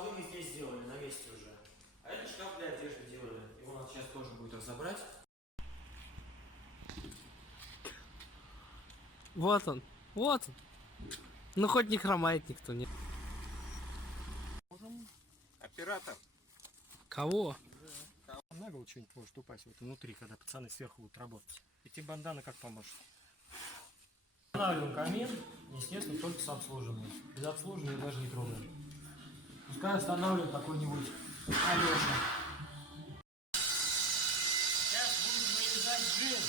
столы мы здесь сделали, на месте уже. А это шкаф для одежды делали. Его надо сейчас тоже будет разобрать. Вот он, вот он. Ну хоть не хромает никто, нет. Оператор. Кого? На голову что-нибудь может упасть вот внутри, когда пацаны сверху будут работать. Эти банданы как поможет? Устанавливаем камин, естественно, только с обслуживанием. Без обслуживания даже не трогаем. Пускай устанавливаем какой-нибудь Алеша. Сейчас будем вырезать жил.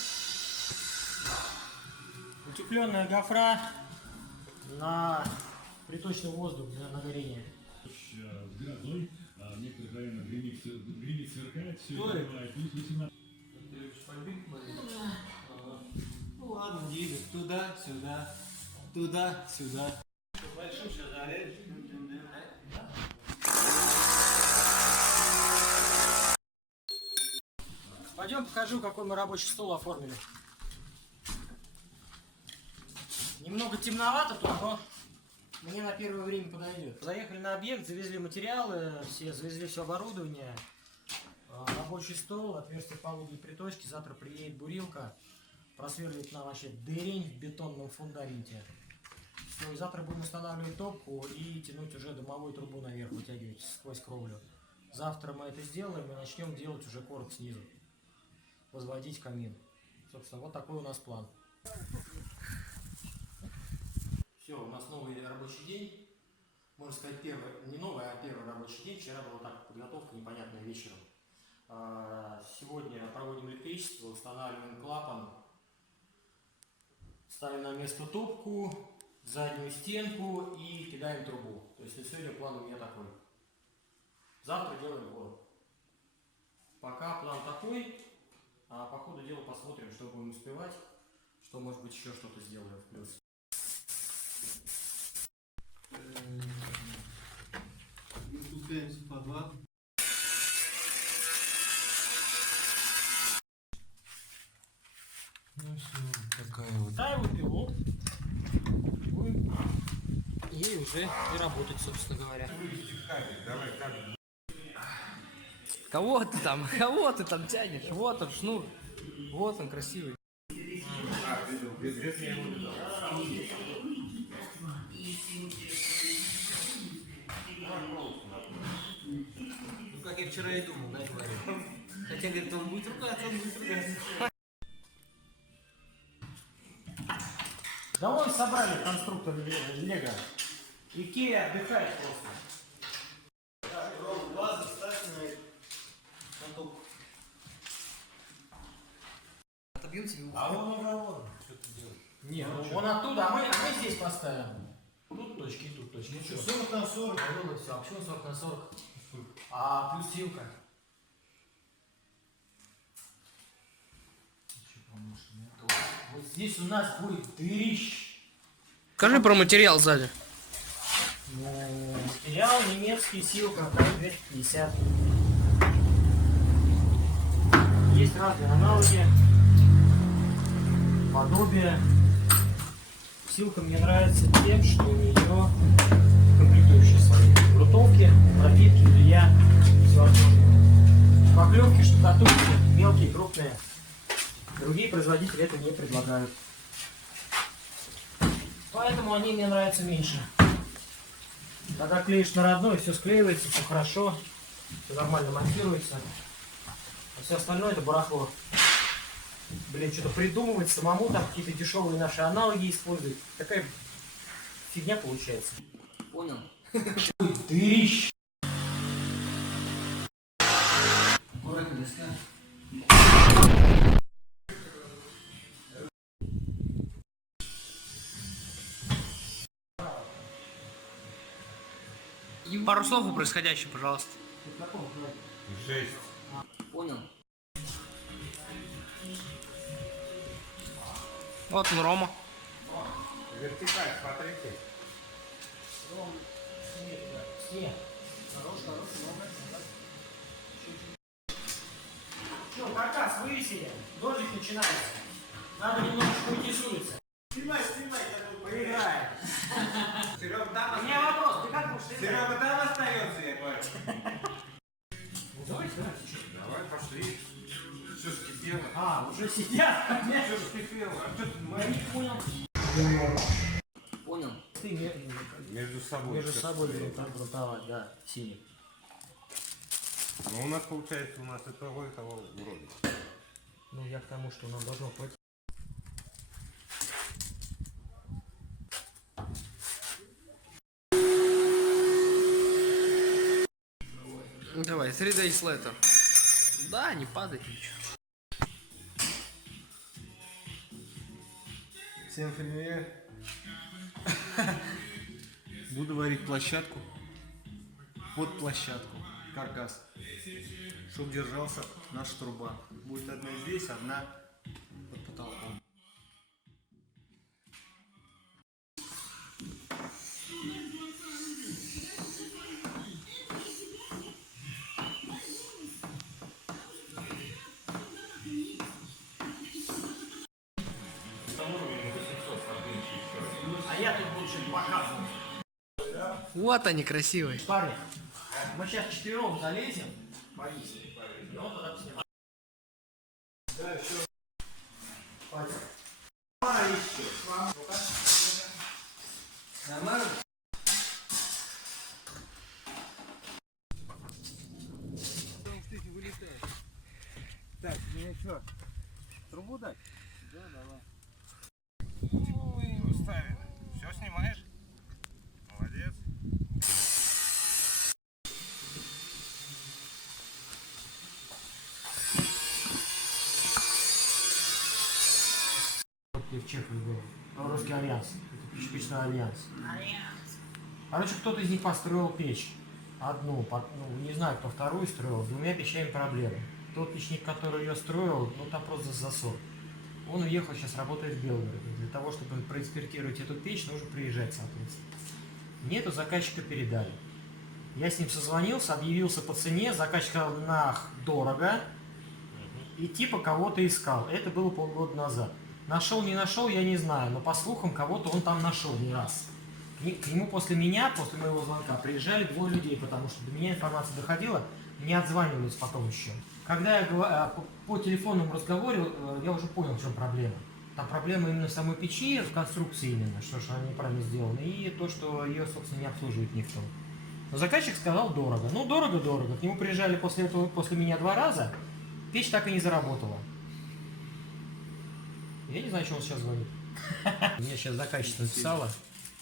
Утепленная гофра на приточный воздух на горение. Грозой, а в некоторых районах гранит сверкает, все бывает. Ну ладно, двигай туда-сюда, туда-сюда. Большим сейчас зарядишь. Пойдем покажу, какой мы рабочий стол оформили. Немного темновато тут, но мне на первое время подойдет. Заехали на объект, завезли материалы, завезли все оборудование. Рабочий стол, отверстие полу для приточки. Завтра приедет бурилка, просверлит нам вообще дырень в бетонном фундаменте. Все, и завтра будем устанавливать топку и тянуть уже дымовую трубу наверх, вытягивать сквозь кровлю. Завтра мы это сделаем и начнем делать уже короб снизу. Возводить камин. Собственно, вот такой у нас план. Все, у нас новый рабочий день. Можно сказать, первый, не новый, а первый рабочий день. Вчера была так подготовка непонятная вечером. Сегодня проводим электричество, устанавливаем клапан, ставим на место топку, заднюю стенку и кидаем трубу. То есть на сегодня план у меня такой. Завтра делаем короб. Пока план такой, а по ходу дела посмотрим, что будем успевать, что может быть еще что-то сделаем в плюс. Мы спускаемся в подвал. Ну все, такая вот. Ставим пилу. Будем ей уже и работать, собственно говоря. Кого ты там тянешь? Вот он, шнур. Вот он, красивый. Ну, как я вчера и думал, да, говорю. Хотя, говорит, он будет ругаться, он будет ругаться. Да вон собрали конструктор Лего. Икея отдыхает просто. Базу ставь на топ. Отобьем тебе ухо. А он уговор. Что ты делаешь? Нет, он оттуда, а мы здесь поставим. Тут точки, и тут точки. Ну что, 40 на 40. Ну все, а почему 40 на 40? А плюс силка. Вот здесь у нас будет дырищ. Скажи про материал сзади. Ну, материал немецкий, силка, 250. Есть разные аналоги, подобия. Силка мне нравится тем, что у нее комплектующие свои. Грунтовки, пропитки, илья, все возможное. Шпаклевки, штукатурки, мелкие, крупные. Другие производители это не предлагают. Поэтому они мне нравятся меньше. Когда клеишь на родной, все склеивается, все хорошо, все нормально монтируется. А все остальное это барахло. Блин, что-то придумывать самому, там какие-то дешевые наши аналоги использовать. Такая фигня получается. Понял? Дырищ! Аккуратно, доска. Пару слов о происходящем, пожалуйста. Жесть. Понял. Вот он, Рома. Вертикаль, смотрите. Снег. Хороший, много. Что, каркас вывесили? Дождик начинается. Надо немножечко уйти с улицы. Снимай, я тут Поиграем. Серега там У меня вопрос, ты как будешь играть? Серега там остается, я говорю. сидела. А, уже сидят? Нет, Что ж ты пела? А что ты я не понял. Понял. Ты между собой? между что-то собой говоришь? грунтовать, да, синий. Ну, у нас получается, у нас и того вроде. Ну, я к тому, что нам должно хватить. Давай, 3 days later. Да, не падает ничего. Всем привет. Буду варить площадку под площадку, каркас, чтобы держался наша труба. Будет одна здесь, одна под потолком. А я тут буду что-нибудь показывать. Вот они красивые. Парни, мы сейчас четвером залезем. Повисим. И он тогда снимает. Да, еще. Хватит. Нормально? Так, мне что, трубу дать? Да, давай. Ставим. Все снимаешь? Молодец. В Чехии был. Русский альянс. Это печной альянс. Короче, кто-то из них построил печь. Одну, ну, не знаю, кто вторую строил, с двумя печами проблемы. Тот печник, который ее строил, ну там просто засор. Он уехал, сейчас работает в Белгороде. Для того, чтобы проэкспертировать эту печь, нужно приезжать, соответственно. Мне эту заказчика передали. Я с ним созвонился, объявился по цене, заказчик сказал, нах, дорого. И типа кого-то искал. Это было полгода назад. Нашел, не нашел, я не знаю, но по слухам кого-то он там нашел не раз. К нему после меня, после моего звонка, приезжали двое людей, потому что до меня информация доходила, мне отзванивались потом еще. Когда я по телефонному разговоре, я уже понял, в чем проблема. Там проблема именно в самой печи, в конструкции именно, что она неправильно сделана, и то, что ее, собственно, не обслуживает никто. Но заказчик сказал дорого. Ну, дорого-дорого. К нему приезжали после этого, после меня 2 раза, печь так и не заработала. Я не знаю, что он сейчас звонит. Мне сейчас заказчица написала.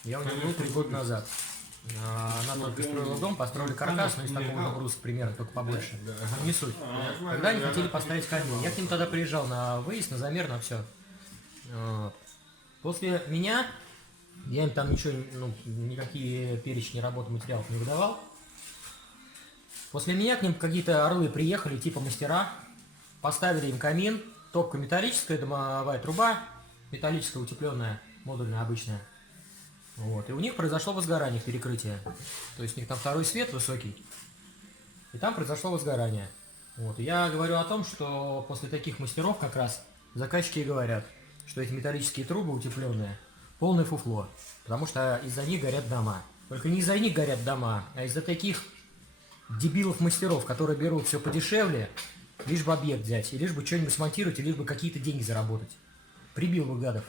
Я у нее был 3 года назад. Она только строила дом, построили каркас, но из такого же бруса примерно, только побольше. Но не суть. Когда они хотели поставить камин. Я к ним тогда приезжал на выезд, на замер, на все. После меня, я им там ничего, ну, никакие перечни работы материалов не выдавал. После меня к ним какие-то орлы приехали, типа мастера, поставили им камин, топка металлическая, дымовая труба, металлическая, утепленная, модульная, обычная. Вот. И у них произошло возгорание, перекрытие. То есть у них там второй свет высокий, и там произошло возгорание. Вот. И я говорю о том, что после таких мастеров как раз заказчики говорят, что эти металлические трубы утепленные полное фуфло, потому что из-за них горят дома. Только не из-за них горят дома, а из-за таких дебилов-мастеров, которые берут все подешевле, лишь бы объект взять, и лишь бы что-нибудь смонтировать, и лишь бы какие-то деньги заработать. Прибил бы гадов.